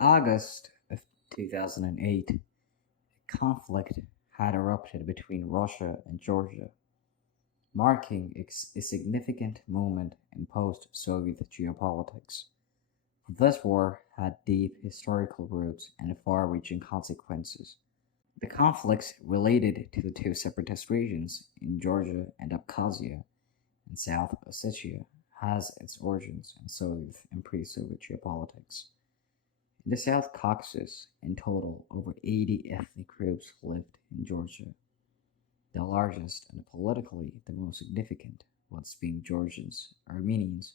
August of 2008, a conflict had erupted between Russia and Georgia, marking a significant moment in post Soviet geopolitics. This war had deep historical roots and far reaching consequences. The conflicts related to the two separatist regions in Georgia and Abkhazia and South Ossetia has its origins in Soviet and pre-Soviet geopolitics. In the South Caucasus, in total, over 80 ethnic groups lived in Georgia, the largest and politically the most significant ones being Georgians, Armenians,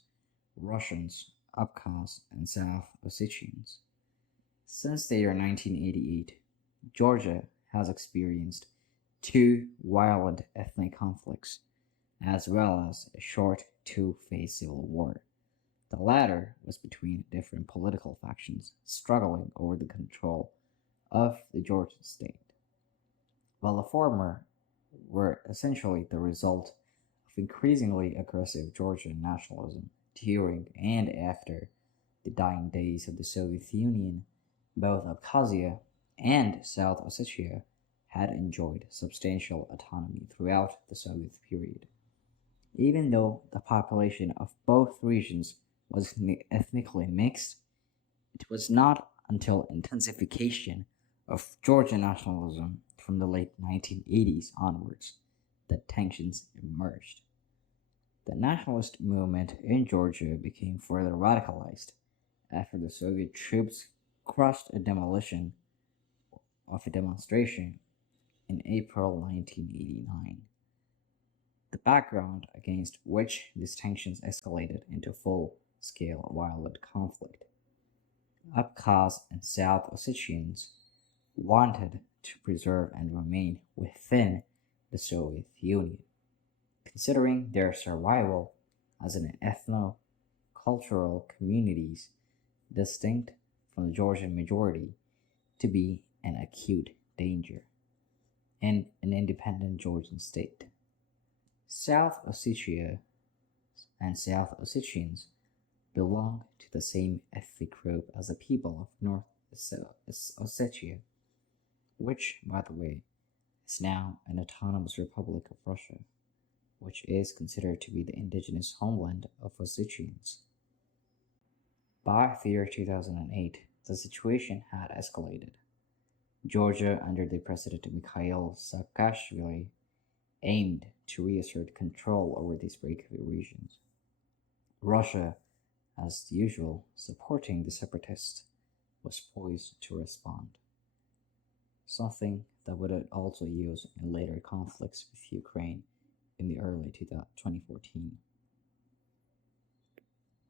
Russians, Abkhaz, and South Ossetians. Since the year 1988, Georgia has experienced two violent ethnic conflicts, as well as a short two-phase civil war. The latter was between different political factions struggling over the control of the Georgian state, while the former were essentially the result of increasingly aggressive Georgian nationalism during and after the dying days of the Soviet Union. Both Abkhazia and South Ossetia had enjoyed substantial autonomy throughout the Soviet period. Even though the population of both regions was ethnically mixed, it was not until intensification of Georgian nationalism from the late 1980s onwards that tensions emerged. The nationalist movement in Georgia became further radicalized after the Soviet troops crushed a demolition of a demonstration in April 1989. The background against which these tensions escalated into full-scale violent conflict. Abkhaz and South Ossetians wanted to preserve and remain within the Soviet Union, considering their survival as an ethno-cultural communities distinct from the Georgian majority to be an acute danger in an independent Georgian state. South Ossetia and South Ossetians belong to the same ethnic group as the people of North Ossetia, which, by the way, is now an autonomous Republic of Russia, which is considered to be the indigenous homeland of Ossetians. By the year 2008, the situation had escalated. Georgia, under the President Mikhail Saakashvili, aimed to reassert control over these breakaway regions. Russia, as usual, supporting the separatists, was poised to respond, something that would also use in later conflicts with Ukraine in the early 2014.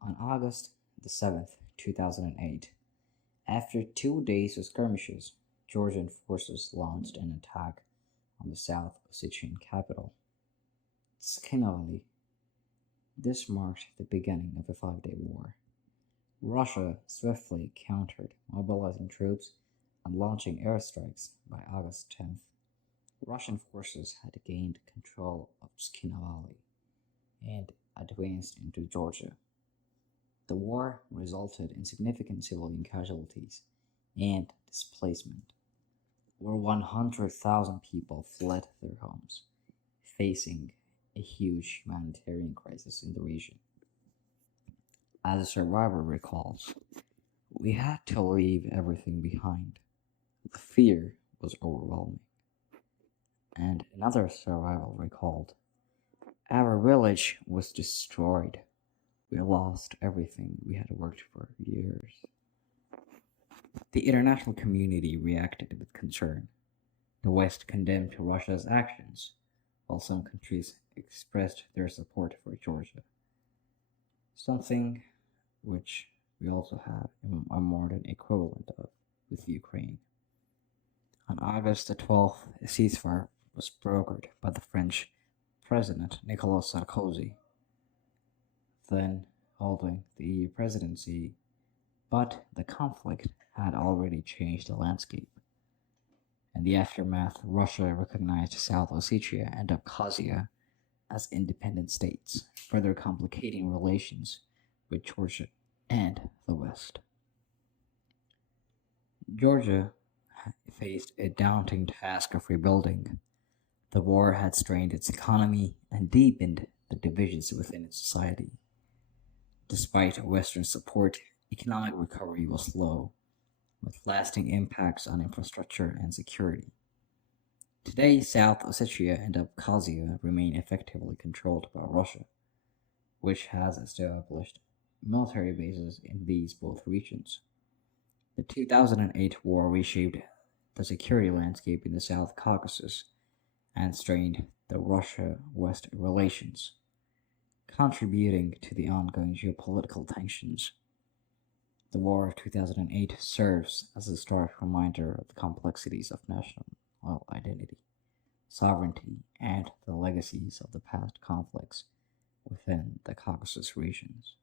On August the 7th, 2008, after 2 days of skirmishes, Georgian forces launched an attack on the South Ossetian capital, Skinavali. This marked the beginning of a 5-day war. Russia swiftly countered, mobilizing troops and launching airstrikes. By August 10th, Russian forces had gained control of Skinavali and advanced into Georgia. The war resulted in significant civilian casualties and displacement. Over 100,000 people fled their homes, facing a huge humanitarian crisis in the region. As a survivor recalls, "We had to leave everything behind. The fear was overwhelming." And another survivor recalled, "Our village was destroyed. We lost everything we had worked for years." The international community reacted with concern. The West condemned Russia's actions, while some countries expressed their support for Georgia, something which we also have a modern equivalent of with Ukraine. On August the 12th, a ceasefire was brokered by the French President Nicolas Sarkozy, then holding the EU presidency, but the conflict had already changed the landscape. In the aftermath, Russia recognized South Ossetia and Abkhazia as independent states, further complicating relations with Georgia and the West. Georgia faced a daunting task of rebuilding. The war had strained its economy and deepened the divisions within its society. Despite Western support, economic recovery was slow, with lasting impacts on infrastructure and security. Today, South Ossetia and Abkhazia remain effectively controlled by Russia, which has established military bases in these both regions. The 2008 war reshaped the security landscape in the South Caucasus and strained the Russia West relations, contributing to the ongoing geopolitical tensions. The War of 2008 serves as a stark reminder of the complexities of national identity, sovereignty, and the legacies of the past conflicts within the Caucasus regions.